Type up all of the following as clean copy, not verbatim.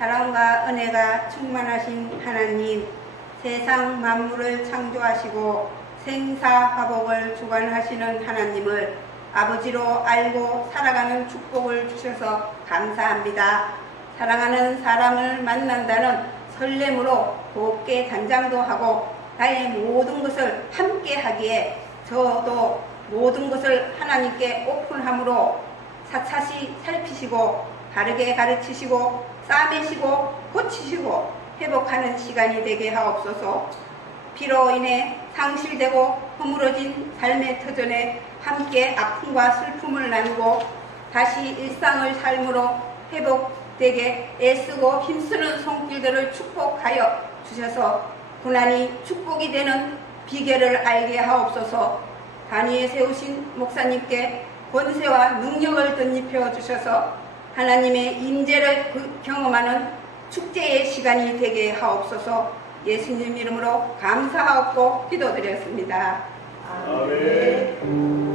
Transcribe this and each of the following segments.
사랑과 은혜가 충만하신 하나님, 세상 만물을 창조하시고 생사화복을 주관하시는 하나님을 아버지로 알고 살아가는 축복을 주셔서 감사합니다. 사랑하는 사람을 만난다는 설렘으로 곱게 단장도 하고 나의 모든 것을 함께 하기에 저도 모든 것을 하나님께 오픈함으로 사차시 살피시고 바르게 가르치시고 싸매시고 고치시고 회복하는 시간이 되게 하옵소서. 피로 인해 상실되고 허물어진 삶의 터전에 함께 아픔과 슬픔을 나누고 다시 일상의 삶으로 회복되게 애쓰고 힘쓰는 손길들을 축복하여 주셔서 고난이 축복이 되는 비결을 알게 하옵소서. 단위에 세우신 목사님께 권세와 능력을 덧입혀 주셔서 하나님의 임재를 경험하는 축제의 시간이 되게 하옵소서. 예수님 이름으로 감사하옵고 기도드렸습니다. 아멘.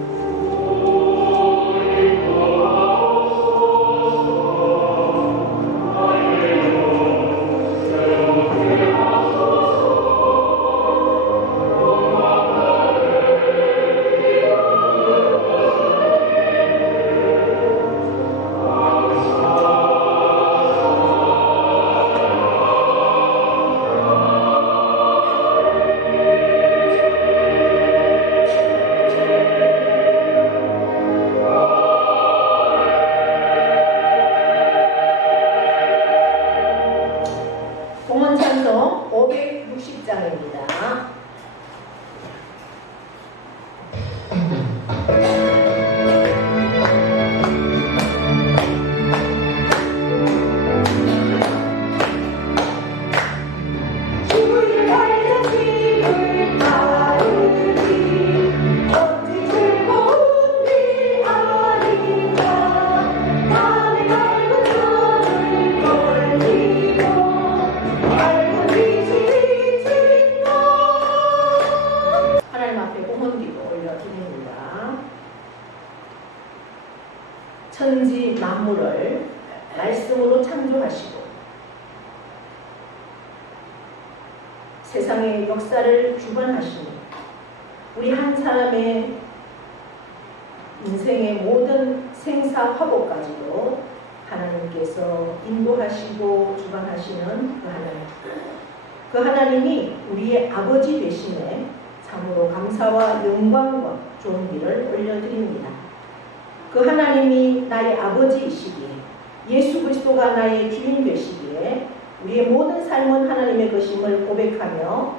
공헌찬송 560장입니다. 천지 만물을 말씀으로 창조하시고 세상의 역사를 주관하시니 우리 한 사람의 인생의 모든 생사화복까지도 하나님께서 인도하시고 주관하시는 그 하나님, 그 하나님이 우리의 아버지 되심에 참으로 감사와 영광과 존귀를 올려드립니다. 그 하나님이 나의 아버지이시기에 예수 그리스도가 나의 주인 되시기에 우리의 모든 삶은 하나님의 것임을 고백하며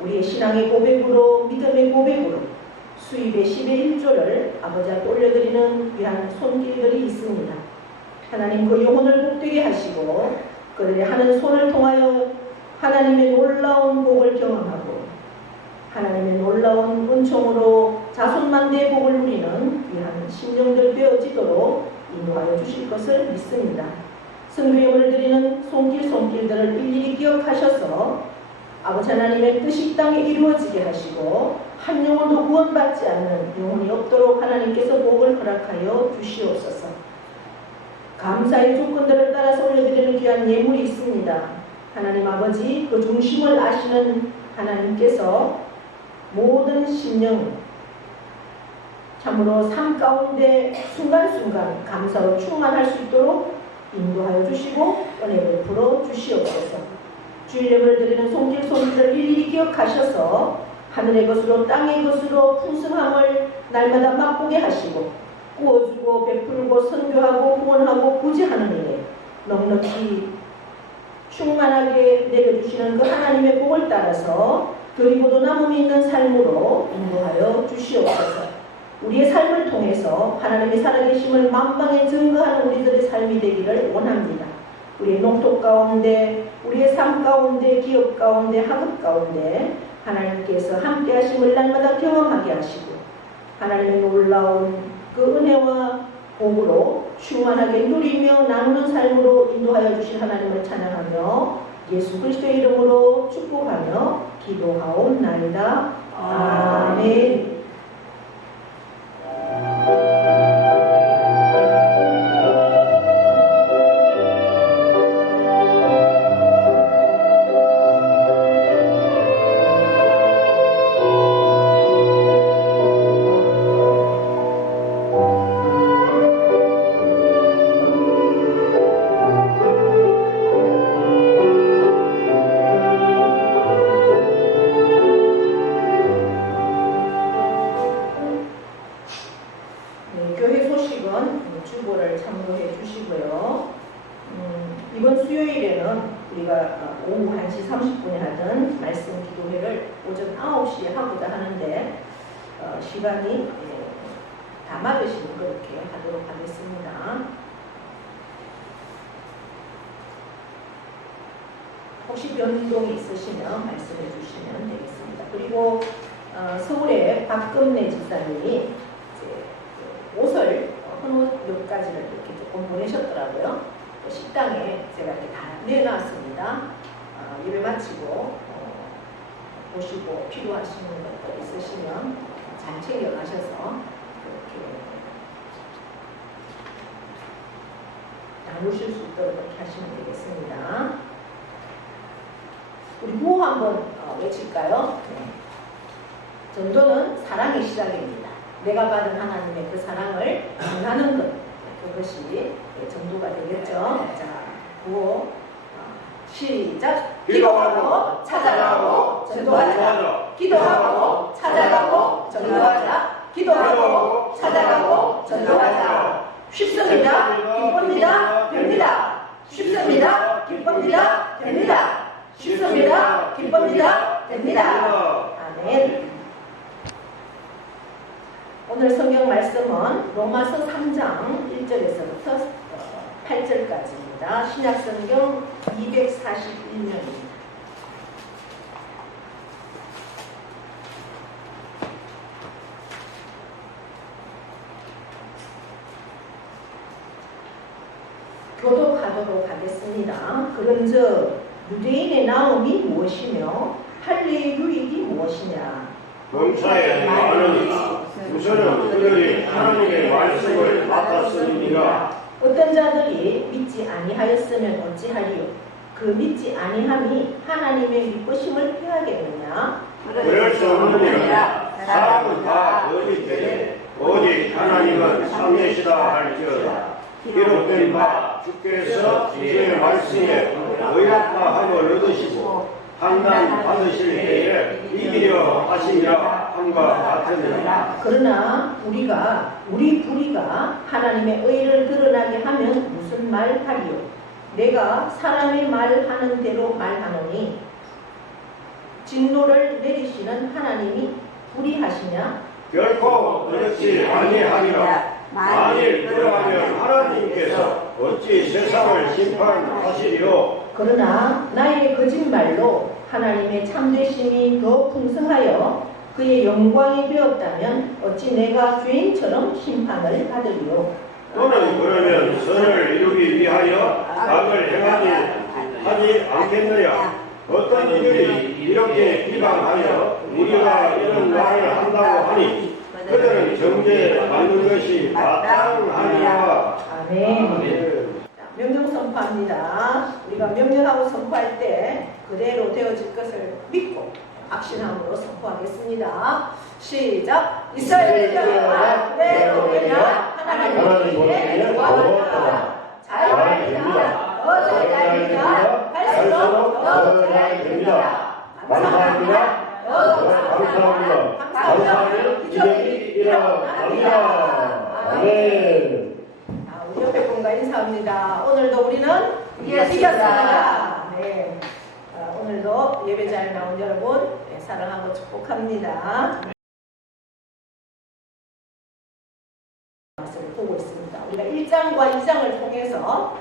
우리의 신앙의 고백으로 믿음의 고백으로 수입의 10의 1조를 아버지 앞에 올려드리는 귀한 손길들이 있습니다. 하나님 그 영혼을 복되게 하시고 그들의 하는 손을 통하여 하나님의 놀라운 복을 경험하고 하나님의 놀라운 은총으로 자손만대의 복을 누리는 귀한 심령들 되어지도록 인도하여 주실 것을 믿습니다. 성교예물을 드리는 손길들을 일일이 기억하셔서 아버지 하나님의 뜻이 이 땅에 이루어지게 하시고 한 영혼도 구원받지 않는 영혼이 없도록 하나님께서 복을 허락하여 주시옵소서. 감사의 조건들을 따라서 올려드리는 귀한 예물이 있습니다. 하나님 아버지 그 중심을 아시는 하나님께서 모든 심령 참으로 삶 가운데 순간순간 감사로 충만할 수 있도록 인도하여 주시고 은혜를 베풀어 주시옵소서. 주일 예배를 드리는 손길을 일일이 기억하셔서 하늘의 것으로 땅의 것으로 풍성함을 날마다 맛보게 하시고 구워주고 베풀고 선교하고 구원하고 구제하는 일에 넉넉히 충만하게 내려주시는 그 하나님의 복을 따라서 그리고도 남음이 있는 삶으로 인도하여 주시옵소서. 우리의 삶을 통해서 하나님의 살아계심을 만방에 증거하는 우리들의 삶이 되기를 원합니다. 우리의 농토 가운데, 우리의 삶 가운데, 기업 가운데, 학업 가운데 하나님께서 함께 하심을 날마다 경험하게 하시고 하나님의 놀라운 그 은혜와 복으로 충만하게 누리며 나누는 삶으로 인도하여 주신 하나님을 찬양하며 예수 그리스도의 이름으로 축복하며 기도하옵나이다. 아멘. 이번 수요일에는 우리가 오후 1시 30분에 하던 말씀 기도회를 오전 9시에 하고자 하는데 시간이 다 맞으시면 그렇게 하도록 하겠습니다. 혹시 변동이 있으시면 말씀해 주시면 되겠습니다. 그리고 서울의 박금래 지사님이 이제 옷을 헌옷 몇 가지를 이렇게 조금 보내셨더라고요. 식당에 제가 이렇게 다 내놨습니다. 예배 마치고 보시고 필요하시는 것들 있으시면 잘 챙겨가셔서 그렇게 나누실 수 있도록 그렇게 하시면 되겠습니다. 우리 구호 한번 외칠까요? 네. 전도는 사랑의 시작입니다. 내가 받은 하나님의 그 사랑을 전하는 것, 그것이 전도가 되겠죠. 자, 구호 시작. 기도하고 찾아가고 전도하자. 기도하고 찾아가고 전도하자. 기도하고 찾아가고 전도하자. 쉽습니다. 기쁩니다. 됩니다. 쉽습니다. 기쁩니다. 됩니다. 쉽습니다. 기쁩니다. 됩니다. 아멘. 오늘 성경 말씀은 로마서 3장 1절에서부터 8절까지입니다. 신약 성경 241면입니다. 교독하도록 하겠습니다. 그런즉 유대인의 나음이 무엇이며 할례의 유익이 무엇이냐? 범사에 많으니까 우선은 그들이 하나님의 말씀을 맡았으니라. 어떤 자들이 믿지 아니하였으면 어찌하리요? 그 믿지 아니함이 하나님의 믿으심을 피하겠느냐? 그럴 수 없느니라. 사람은 다 거짓되되 오직 하나님은 참되시다 할지어다. 기록된 바 주께서 주의 말씀에 의롭다함을 얻으시고 판단 받으실 때에 이기려 하시리라 함과 같으니라. 그러나 우리 불의가 하나님의 의를 드러나게 하면 무슨 말하리요? 내가 사람의 말하는 대로 말하노니 진노를 내리시는 하나님이 불의하시냐? 결코 그렇지 아니하리라. 만일 그러하면 하나님께서 어찌 세상을 심판하시리요? 그러나 나의 거짓말로 하나님의 참되심이 더 풍성하여 그의 영광이 되었다면 어찌 내가 죄인처럼 심판을 받으리요? 또는 그러면 선을 이루기 위하여 악을 하지 않겠느냐? 어떤 이들이 이렇게 비방하여 우리가 이런 말을 한다고 하니 그들은 정죄 받는 것이 마땅하니라. 아멘. 명령 선포합니다. 우리가 명령하고 선포할 때 그대로 되어질 것을 믿고 확신함으로 선포하겠습니다. 시작. 이스라엘과 그대로 되냐 하나님의 구원하라. 잘 됩니다. 더 잘 됩니다. 갈수록 더 잘 됩니다. 감사합니다. 감사합니다. 감사하면 기적이 일어납니다. 아멘. 우리 옆에 분과 인사합니다. 오늘도 우리는 이겼습니다. 네. 오늘도 예배자에 나온 여러분 사랑하고 축복합니다. 말씀을 보고 있습니다. 우리가 1장과 2장을 통해서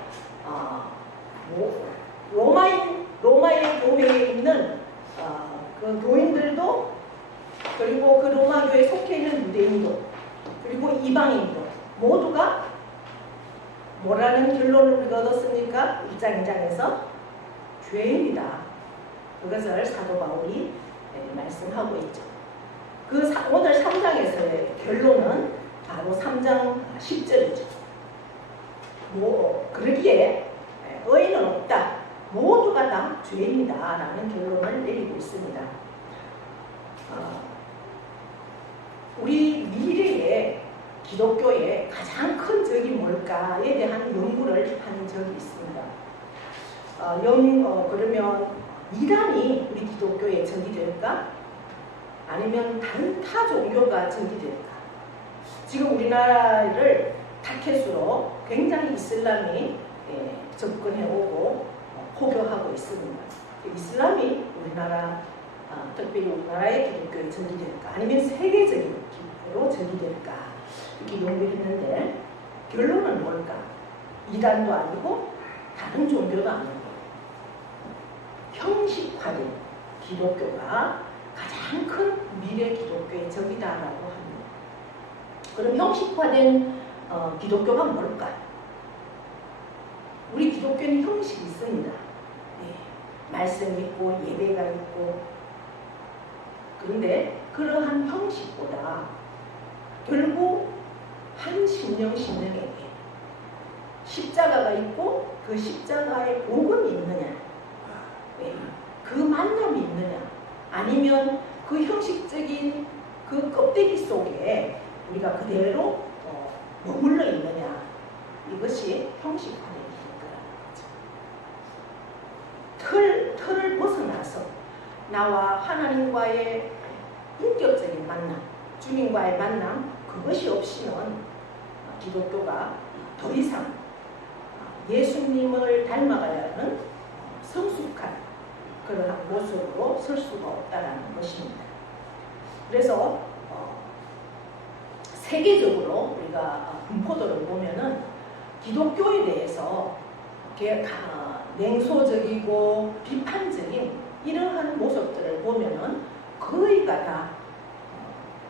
로마의 교회에 있는 그 교인들도 그리고 그 로마 교회에 속해 있는 유대인도 그리고 이방인도 모두가 뭐라는 결론을 우리가 얻었습니까? 1장 2장에서 죄인이다. 그것을 사도 바울이 말씀하고 있죠. 오늘 3장에서의 결론은 바로 3장 10절이죠. 그러기에 의인은 없다. 모두가 다 죄인이다 라는 결론을 내리고 있습니다. 우리 미래의 기독교의 가장 큰 적이 뭘까에 대한 연구를 한 적이 있습니다. 그러면 이단이 우리 기독교의 적이 될까? 아니면 다른 타 종교가 적이 될까? 지금 우리나라를 타켓으로 굉장히 이슬람이 접근해오고 포교하고 있습니다. 이슬람이 우리나라 특별히 우리나라의 기독교에 적이 될까 아니면 세계적인 기독교로 적이 될까 이렇게 연구했는데 결론은 뭘까? 이단도 아니고 다른 종교도 아니고 형식화된 기독교가 가장 큰 미래 기독교의 적이다라고 합니다. 그럼 형식화된 기독교가 뭘까? 우리 기독교는 형식이 있습니다. 말씀이 있고 예배가 있고 그런데 그러한 형식보다 결국 한 신령에게 십자가가 있고 그 십자가의 복음이 있느냐 그 만남이 있느냐 아니면 그 형식적인 그 껍데기 속에 우리가 그대로 머물러 있느냐 이것이 형식화된 기독교라는 거죠. 틀을 벗어나서 나와 하나님과의 인격적인 만남, 주님과의 만남 그것이 없이는 기독교가 더 이상 예수님을 닮아가야 하는 성숙한 그런 모습으로 설 수가 없다는 것입니다. 그래서 세계적으로 우리가 분포도를 보면은 기독교에 대해서 냉소적이고 비판적인 이러한 모습들을 보면은 거의가 다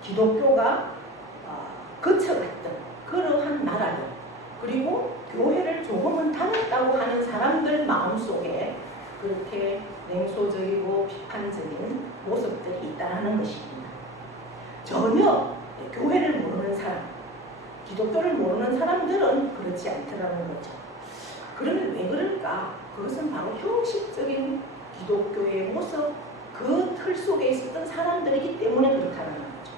기독교가 거쳐갔던 그러한 나라들 그리고 교회를 조금은 다녔다고 하는 사람들 마음속에 그렇게 냉소적이고 비판적인 모습들이 있다는 것입니다. 전혀 교회를 모르는 사람, 기독교를 모르는 사람들은 그렇지 않더라는 거죠. 그러면 왜 그럴까? 그것은 바로 형식적인 기독교의 모습, 그 틀 속에 있었던 사람들이기 때문에 그렇다는 거죠.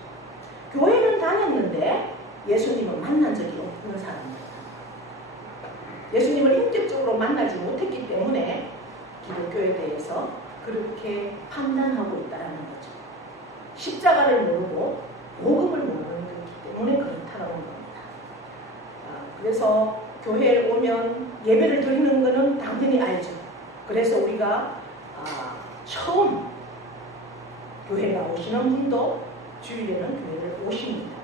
교회는 다녔는데 예수님을 만난 적이 없는 사람들. 예수님을 인격적으로 만나지 못했기 때문에 기독교에 대해서 그렇게 판단하고 있다는 거죠. 십자가를 모르고 복음을 모르는 거기 때문에 그렇다는 겁니다. 그래서 교회에 오면 예배를 드리는 것은 당연히 알죠. 그래서 우리가 처음 교회 나오시는 분도 주일에는 교회를 오십니다.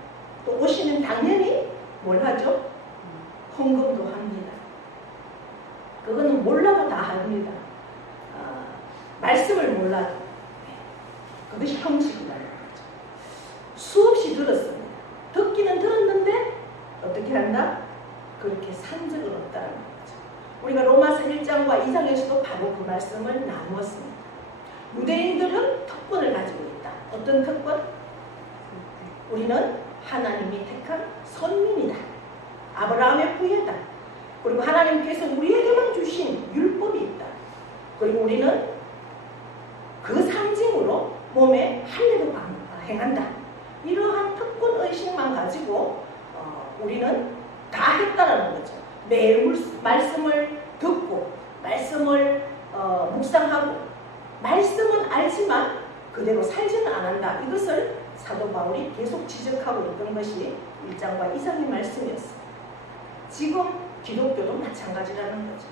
또 오시면 당연히 뭘 하죠? 헌금도 합니다. 그거는 몰라도 다 합니다. 말씀을 몰라도 그것이 형식이라는 거죠. 수없이 들었습니다. 듣기는 들었는데 어떻게 한다? 그렇게 산 적은 없다는 거죠. 우리가 로마서 1장과 2장에서도 바로 그 말씀을 나누었습니다. 유대인들은 특권을 가지고 있다. 어떤 특권? 우리는 하나님이 택한 선민이다. 아브라함의 후예다. 그리고 하나님께서 우리에게만 주신 율법이 있다. 그리고 우리는 그 상징으로 몸에 할례도 행한다. 이러한 특권의식만 가지고 우리는 다 했다라는 거죠. 매일 말씀을 듣고 말씀을 묵상하고 말씀은 알지만 그대로 살지는 않는다. 이것을 사도 바울이 계속 지적하고 있던 것이 1장과 2장의 말씀이었습니다. 지금 기독교도 마찬가지라는 거죠.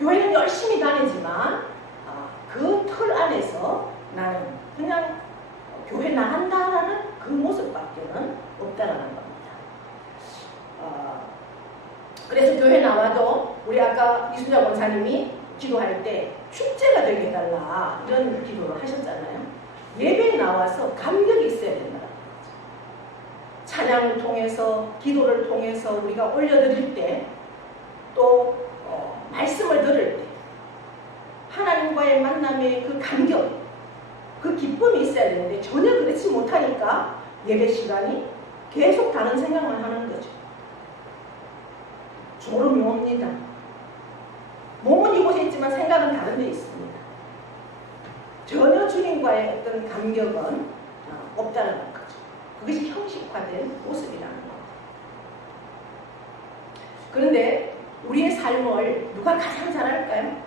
교회는 열심히 다니지만 그 틀 안에서 나는 그냥 교회 나간다라는 그 모습밖에는 없다라는 겁니다. 그래서 교회 나와도 우리 아까 이순자 권사님이 기도할 때 축제가 되게 해달라 이런 기도를 하셨잖아요. 예배에 나와서 감격이 있어야 된다는 거죠. 찬양을 통해서 기도를 통해서 우리가 올려드릴 때 또 말씀을 들을 때 하나님과의 만남의 그 감격 그 기쁨이 있어야 되는데 전혀 그렇지 못하니까 예배 시간이 계속 다른 생각만 하는 거죠. 졸음이 옵니다. 몸은 이곳에 있지만 생각은 다른 데 있습니다. 전혀 주님과의 어떤 감격은 없다는 거죠. 그것이 형식화된 모습이라는 겁니다. 그런데 우리의 삶을 누가 가장 잘할까요?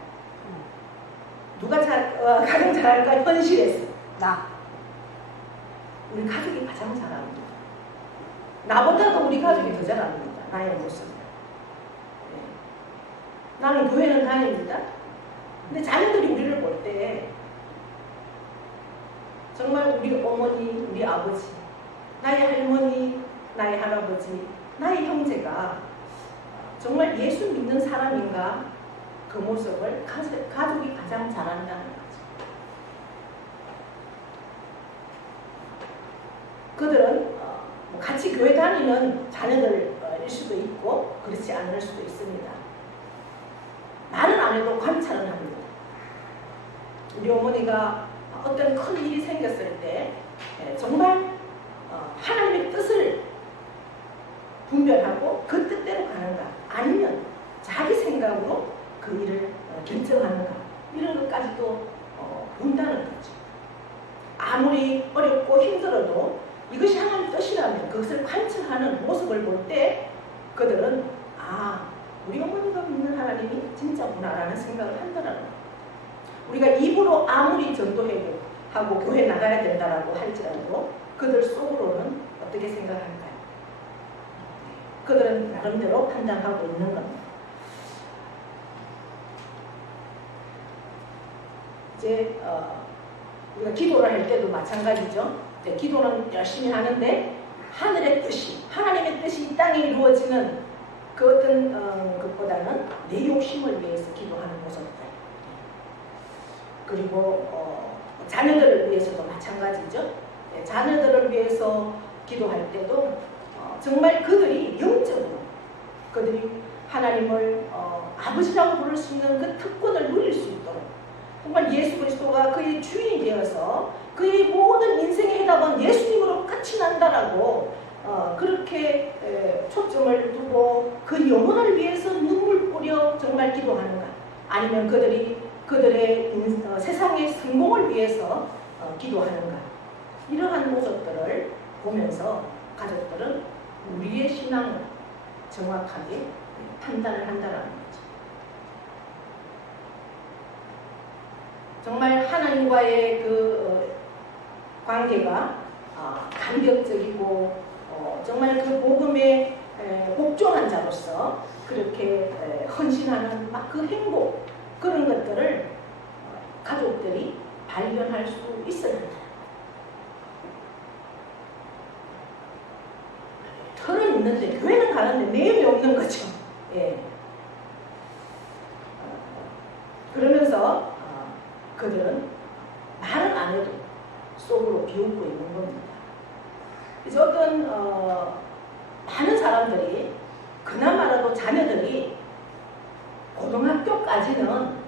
누가 가장 잘할까요? 현실에서 나. 우리 가족이 가장 잘합니다. 나보다도 우리 가족이 더 잘합니다. 나의 모습. 나는 교회는 다닙니다. 근데 자녀들이 우리를 볼 때 정말 우리 어머니, 우리 아버지, 나의 할머니, 나의 할아버지, 나의 형제가 정말 예수 믿는 사람인가 그 모습을 가족이 가장 잘 안다는 거죠. 그들은 같이 교회 다니는 자녀들일 수도 있고 그렇지 않을 수도 있습니다. 말은 안 해도 관찰은 합니다. 우리 어머니가 어떤 큰 일이 생겼을 때 정말 하나님의 뜻을 분별하고 그 뜻대로 가는가 아니면 자기 생각으로 그 일을 결정하는가 이런 것까지도 본다는 거죠. 아무리 어렵고 힘들어도 이것이 하나님 뜻이라면 그것을 관찰하는 모습을 볼 때 그들은 우리 어머니가 믿는 하나님이 진짜구나라는 생각을 한다는 거예요. 우리가 입으로 아무리 전도해도 하고 교회 나가야 된다라고 할지라도 그들 속으로는 어떻게 생각할까요? 그들은 나름대로 판단하고 있는 겁니다. 이제 우리가 기도를 할 때도 마찬가지죠. 기도는 열심히 하는데 하늘의 뜻이, 하나님의 뜻이 이 땅에 이루어지는 그 어떤 것보다는 내 욕심을 위해서 기도하는 모습들. 그리고 자녀들을 위해서도 마찬가지죠. 자녀들을 위해서 기도할 때도 정말 그들이 영적으로 그들이 하나님을 아버지라고 부를 수 있는 그 특권을 누릴 수 있도록 정말 예수 그리스도가 그의 주인이 되어서 그의 모든 인생의 해답은 예수님으로 끝이 난다라고 그렇게 초점을 두고 그 영혼을 위해서 눈물 뿌려 정말 기도하는가 아니면 그들의 세상의 성공을 위해서 기도하는가 이러한 모습들을 보면서 가족들은 우리의 신앙을 정확하게 판단을 한다는 거죠. 정말 하나님과의 그 관계가 감격적이고 정말 그 복음에 복종한 자로서 그렇게 헌신하는 막 그 행복 그런 것들을 가족들이 발견할 수 있어야 한다. 털은 있는데 교회는 가는데 내용이 없는 거죠. 예. 그러면서 그들은 말은 안 해도 속으로 비웃고 있는 겁니다. 그래서 어떤 많은 사람들이 그나마라도 자녀들이 고등학교까지는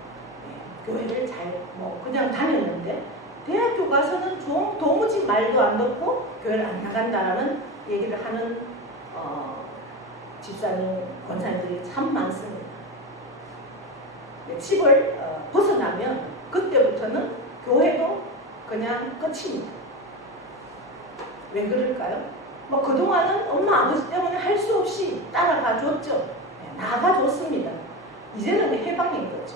교회를 잘 그냥 다녔는데 대학교 가서는 좀 도무지 말도 안 듣고 교회를 안 나간다라는 얘기를 하는 집사님, 권사님들이 참 많습니다. 집을 벗어나면 그때부터는 교회도 그냥 끝입니다. 왜 그럴까요? 그동안은 엄마 아버지 때문에 할 수 없이 따라가 줬죠. 나가 줬습니다. 이제는 해방인 거죠.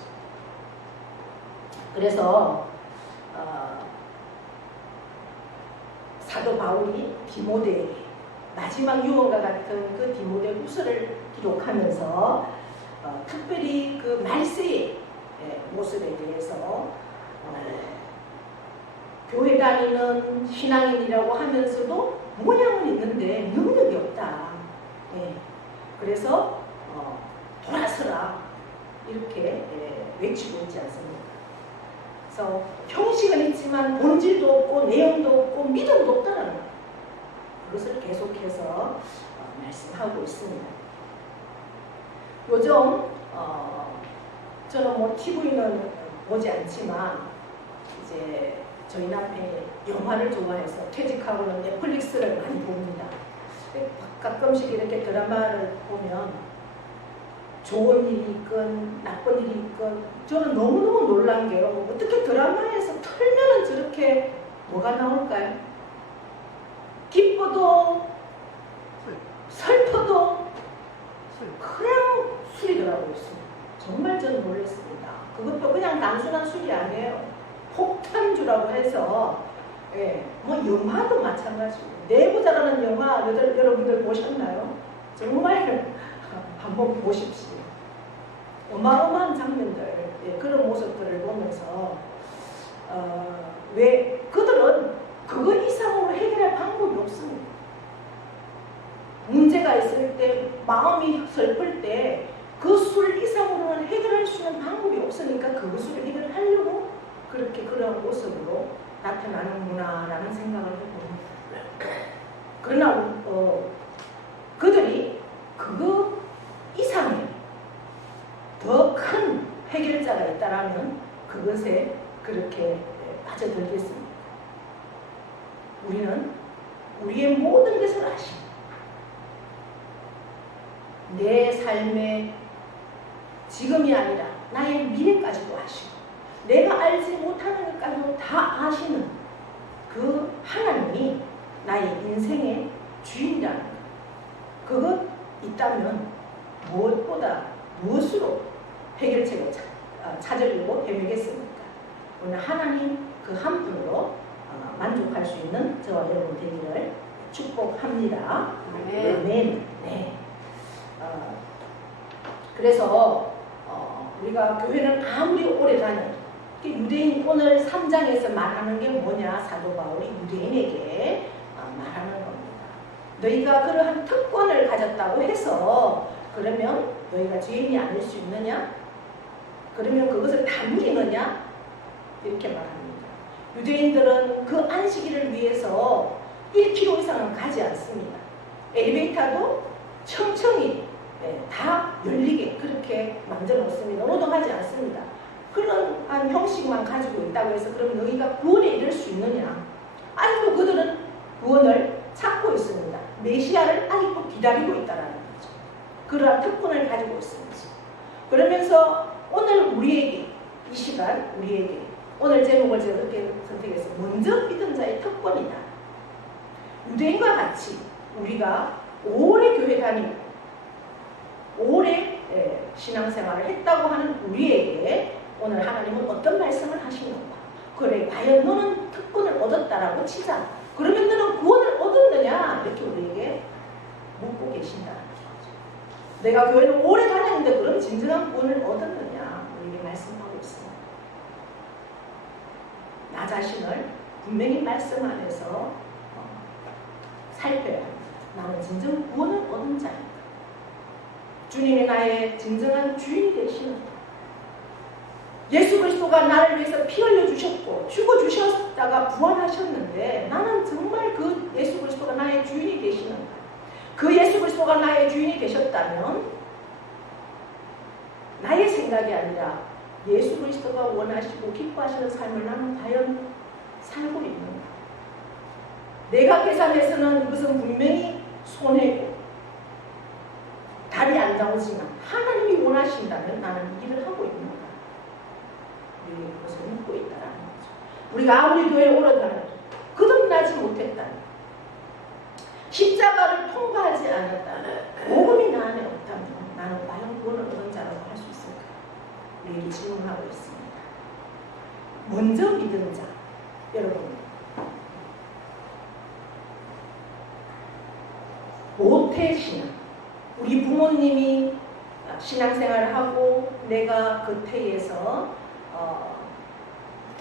그래서 사도 바울이 디모데에게 마지막 유언과 같은 그 디모데 후서를 기록하면서 특별히 그 말세의 모습에 대해서 교회 다니는 신앙인이라고 하면서도 모양은 있는데 능력이 없다. 그래서 돌아서라 이렇게 외치고 있지 않습니까? 그래서 형식은 있지만 본질도 없고 내용도 없고 믿음도 없다는 거예요. 그것을 계속해서 말씀하고 있습니다. 요즘 저는 TV는 보지 않지만 이제 저희 남편이 영화를 좋아해서 퇴직하고는 넷플릭스를 많이 봅니다. 가끔씩 이렇게 드라마를 보면 좋은 일이 있건 나쁜 일이 있건 저는 너무너무 놀란 게요. 어떻게 드라마에서 틀면은 저렇게 뭐가 나올까요? 기뻐도 슬퍼도 그냥 술이더라고요. 정말 저는 놀랐습니다. 그것도 그냥 단순한 술이 아니에요. 폭탄주라고 해서 영화도 마찬가지고 내부자라는 영화 여러분들 보셨나요? 정말 한번 보십시오. 어마어마한 장면들, 예, 그런 모습들을 보면서 왜 그들은 그거 이상으로 해결할 방법이 없습니다. 문제가 있을 때, 마음이 슬플 때 그 술 이상으로는 해결할 수 있는 방법이 없으니까 그것을 해결하려고 그렇게 그런 모습으로 나타나는구나라는 생각을 해봅니다. 그러나 그들이 그거 이상의 더 큰 해결자가 있다라면 그것에 그렇게 빠져들겠습니다. 우리는 우리의 모든 것을 아시고 내 삶의 지금이 아니라 나의 미래까지도 아시고 내가 알지 못하는 것까지도 다 아시는 그 하나님이 나의 인생의 주인이라는 것. 그것 있다면 무엇보다 무엇으로 해결책을 찾으려고 헤매겠습니까? 오늘 하나님 그 한 분으로 만족할 수 있는 저와 여러분 되기를 축복합니다. 아멘. 네. 그래서 우리가 교회는 아무리 오래 다녀도 유대인 오늘 3장에서 말하는 게 뭐냐? 사도 바울이 유대인에게 말하는 겁니다. 너희가 그러한 특권을 가졌다고 해서 그러면 너희가 죄인이 아닐 수 있느냐? 그러면 그것을 다물이느냐? 이렇게 말합니다. 유대인들은 그 안식일을 위해서 1km 이상은 가지 않습니다. 엘리베이터도 청청이 다 열리게 그렇게 만들어 놓습니다. 노동하지 않습니다. 그런 한 형식만 가지고 있다고 해서 그럼 너희가 구원에 이를 수 있느냐? 아직도 그들은 구원을 찾고 있습니다. 메시아를 아직도 기다리고 있다는 거죠. 그러한 특권을 가지고 있습니다. 그러면서 오늘 우리에게 이 시간 우리에게 오늘 제목을 제가 그렇게 선택했어요. 먼저 믿은 자의 특권이다. 유대인과 같이 우리가 오래 교회 다니고 오래 신앙생활을 했다고 하는 우리에게 오늘 하나님은 어떤 말씀을 하시는가? 그래, 과연 너는 특권을 얻었다라고 치자. 그러면 너는 구원을 얻었느냐? 이렇게 우리에게 묻고 계신다는 거죠. 내가 교회를 오래 다녔는데 그럼 진정한 구원을 얻었느냐? 우리에게 말씀하고 있습니다. 나 자신을 분명히 말씀 안에서 살펴야 합니다. 나는 진정 구원을 얻은 자입니다. 주님이 나의 진정한 주인이 되시는 예수 그리스도가 나를 위해서 피 흘려 주셨고 죽어 주셨다가 부활하셨는데 나는 정말 그 예수 그리스도가 나의 주인이 되시는 그 예수 그리스도가 나의 주인이 되셨다면 나의 생각이 아니라 예수 그리스도가 원하시고 기뻐하시는 삶을 나는 과연 살고 있는가? 내가 계산해서는 이것은 분명히 손해고 답이 안 나오지만 하나님이 원하신다면 나는 이 일을 하고 있는가? 우리에게 그것을 묻고 있다는 거죠. 우리가 아무리 교회에 오래 다녀도 거듭나지 못했다는 십자가를 통과하지 않았다는 복음이 나 안에 없다면 나는 과연 구원을 얻은 자라고 할 수 있을까? 우리에게 질문하고 있습니다. 먼저 믿은 자 여러분 모태신앙 우리 부모님이 신앙생활을 하고 내가 그 태에서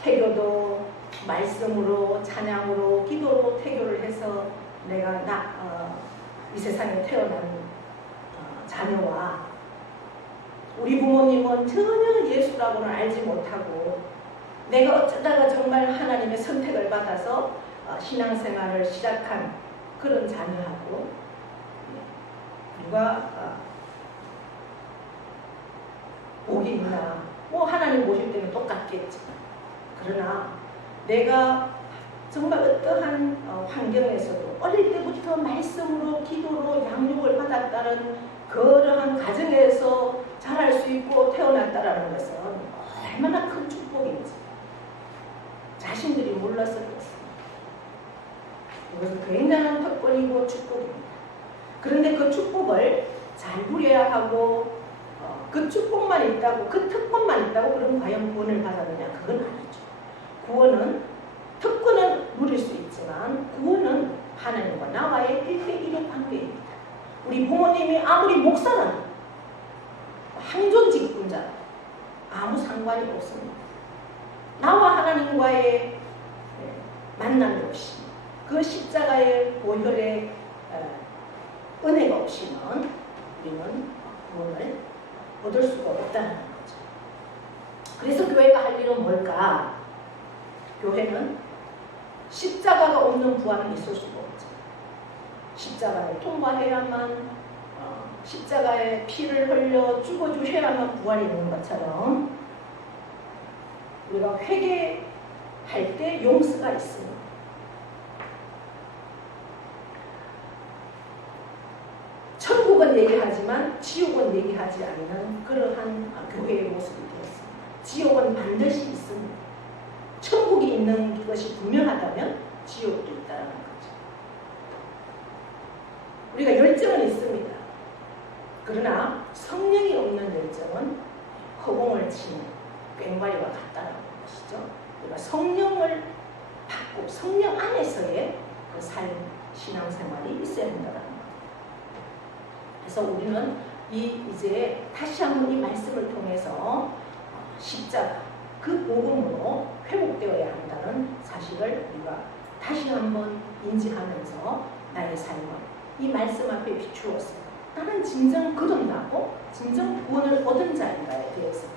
태교도 말씀으로 찬양으로 기도로 태교를 해서 내가 이 세상에 태어난 자녀와 우리 부모님은 전혀 예수라고는 알지 못하고 내가 어쩌다가 정말 하나님의 선택을 받아서 신앙생활을 시작한 그런 자녀하고 누가 복이 있나 뭐 하나님 보실 때는 똑같겠지. 그러나 내가 정말 어떠한 환경에서도 어릴 때부터 말씀으로 기도로 양육을 받았다는 그러한 가정에서 자랄 수 있고 태어났다라는 것은 얼마나 큰 축복인지 자신들이 몰랐을 것입니다. 이것은 굉장한 특권이고 축복입니다. 그런데 그 축복을 잘 누려야 하고 그 축복만 있다고 그 특권만 있다고 그럼 과연 구원을 받았느냐? 그건 아니죠. 구원은 특권은 누릴 수 있지만 구원은 하나님과 나와의 1대1의 관계입니다. 우리 부모님이 아무리 목사라도 항존직분자라도 상관이 없습니다. 나와 하나님과의 만남이 없이 그 십자가의 보혈의 은혜가 없이는 우리는 구원을 얻을 수가 없다는 거죠. 그래서 교회가 할 일은 뭘까? 교회는 십자가가 없는 부활은 있을 수가 없죠. 십자가를 통과해야만 십자가에 피를 흘려 죽어주셔야만 부활이 있는 것처럼 우리가 회개할 때 용서가 있습니다. 천국은 얘기하지만 지옥은 얘기하지 않는 그러한 교회의 모습이 되었습니다. 지옥은 반드시 있습니다. 천국이 있는 것이 분명하다면 지옥도 있다는 거죠. 우리가 열정은 있습니다. 그러나 성령이 없는 열정은 허공을 치는 꽹과리와 같다는 것이죠. 우리가 성령을 받고 성령 안에서의 그 삶, 신앙생활이 있어야 한다는 것. 그래서 우리는 이제 다시 한번 이 말씀을 통해서 십자가, 그 복음으로 회복되어야 한다는 사실을 우리가 다시 한번 인지하면서 나의 삶을 이 말씀 앞에 비추었어요. 나는 진정 거듭나고 진정 구원을 얻은 자인가에 대해서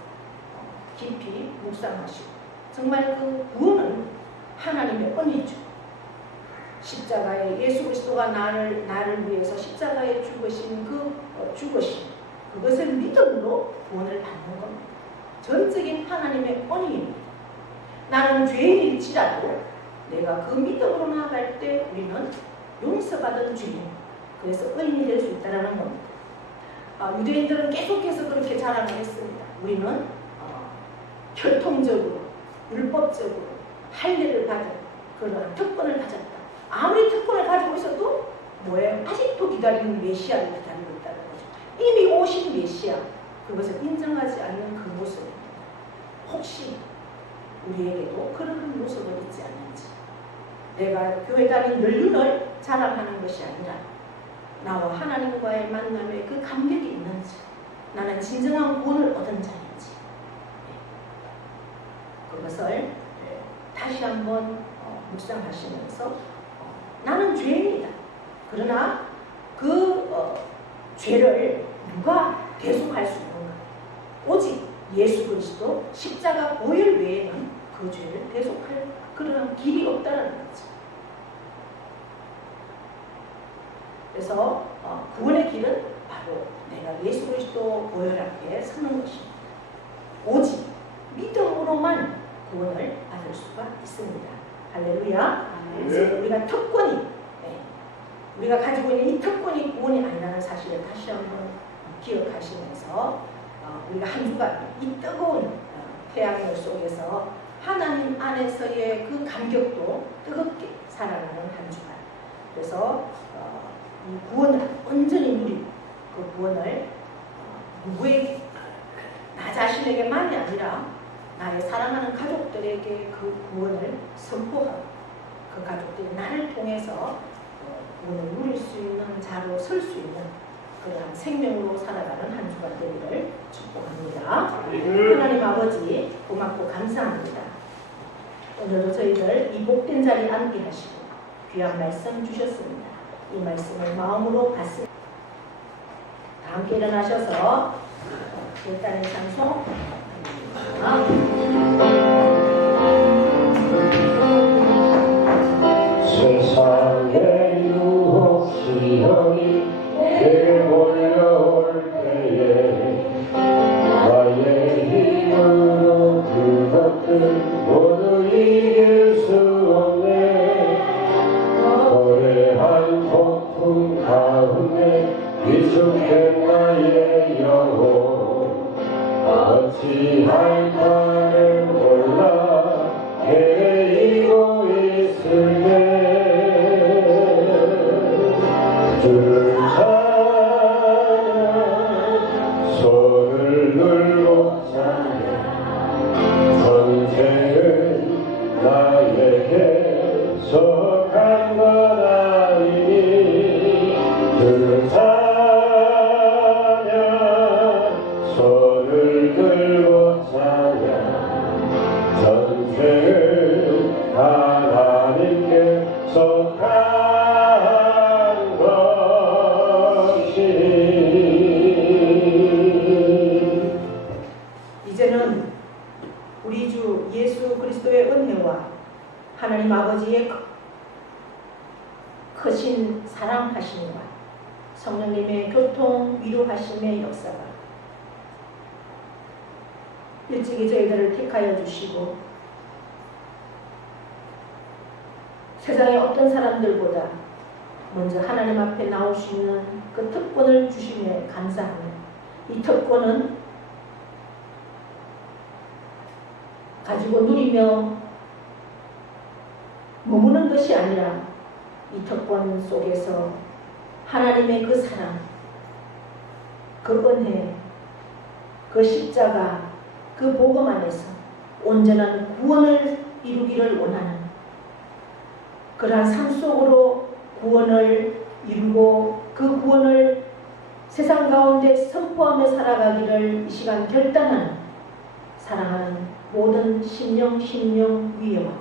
깊이 묵상하시고, 정말 그 구원은 하나님의 은혜죠. 십자가에 예수 그리스도가 나를 위해서 십자가에 죽으신 죽으심, 그것을 믿음으로 구원을 받는 겁니다. 전적인 하나님의 은혜입니다. 나는 죄인일지라도 내가 그 믿음으로 나아갈 때 우리는 용서받은 죄인, 그래서 의인이 될 수 있다는 겁니다. 유대인들은 계속해서 그렇게 자랑을 했습니다. 우리는 혈통적으로, 율법적으로 할례를 받은 그러한 특권을 가졌다. 아무리 특권을 가지고 있어도 뭐예요? 아직도 기다리는 메시아를 기다리고 있다는 거죠. 이미 오신 메시아, 그것을 인정하지 않는 그 모습입니다. 혹시 우리에게도 그런 모습을 있지 않는지, 내가 교회 다닌 연륜을 자랑하는 것이 아니라 나와 하나님과의 만남에 그 감격이 있는지, 나는 진정한 구원을 얻은 자인지, 그것을 다시 한번 묵상하시면서 나는 죄인이다. 그러나 그 죄를 누가 대속할 수 있는가? 오직 예수 그리스도 십자가 보혈 외에는 그 죄를 대속할 그런 길이 없다는 거죠. 그래서 구원의 길은 바로 내가 예수 그리스도 보혈 앞에 서는 것입니다. 오직 믿음으로만 구원을 받을 수가 있습니다. 할렐루야. 그래서 우리가 특권이, 우리가 가지고 있는 이 특권이 구원이 아니라는 사실을 다시 한번 기억하시면서 우리가 한 주간 이 뜨거운 태양열 속에서 하나님 안에서의 그 감격도 뜨겁게 살아가는 한 주간. 그래서 이 구원을 온전히 누리고 그 구원을 누구에게, 나 자신에게만이 아니라 나의 사랑하는 가족들에게 그 구원을 선포하고 그 가족들이 나를 통해서 구원을 누릴 수 있는 자로 설 수 있는 그런 생명으로 살아가는 한 주간 되기를 축복합니다. 하나님 아버지 고맙고 감사합니다. 오늘도 저희들 이 복된 자리에 앉게 하시고 귀한 말씀 주셨습니다. 이 말씀을 마음으로 받습니다. 다 함께 일어나셔서 일단의 찬송 세상에 유혹 시험이 내게 몰려올 때에 나의 힘으로 그것들 모두 이길 수 없네. 거래한 폭풍 가운데 위축된 나의 영혼 어찌할까를 몰라 헤매이고 있을 때 주를 찾아 손을 들고 찬양 전쟁은 나에게 속한 것 아니니 주를 찾아 손을 들고 찬양 전쟁은 하나님께 속한 것이니 이제는 우리 주 예수 그리스도의 은혜와 하나님 아버지의 크신 사랑하심과 성령님의 교통 위로하심의 역사가 일찍이 저희들을 택하여 주시고 세상의 어떤 사람들보다 먼저 하나님 앞에 나올 수 있는 그 특권을 주심에 감사하며 이 특권은 가지고 누리며 머무는 것이 아니라 이 특권 속에서 하나님의 그 사랑, 그 은혜, 그 십자가, 그 복음 안에서 온전한 구원을 이루기를 원하는 그러한 삶 속으로 구원을 이루고 그 구원을 세상 가운데 선포하며 살아가기를 이 시간 결단하는 사랑하는 모든 심령 위에와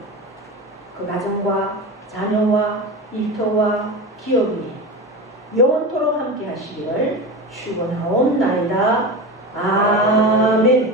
그 가정과 자녀와 일터와 기업 위에 영원토록 함께 하시기를 축원하옵나이다. 아멘.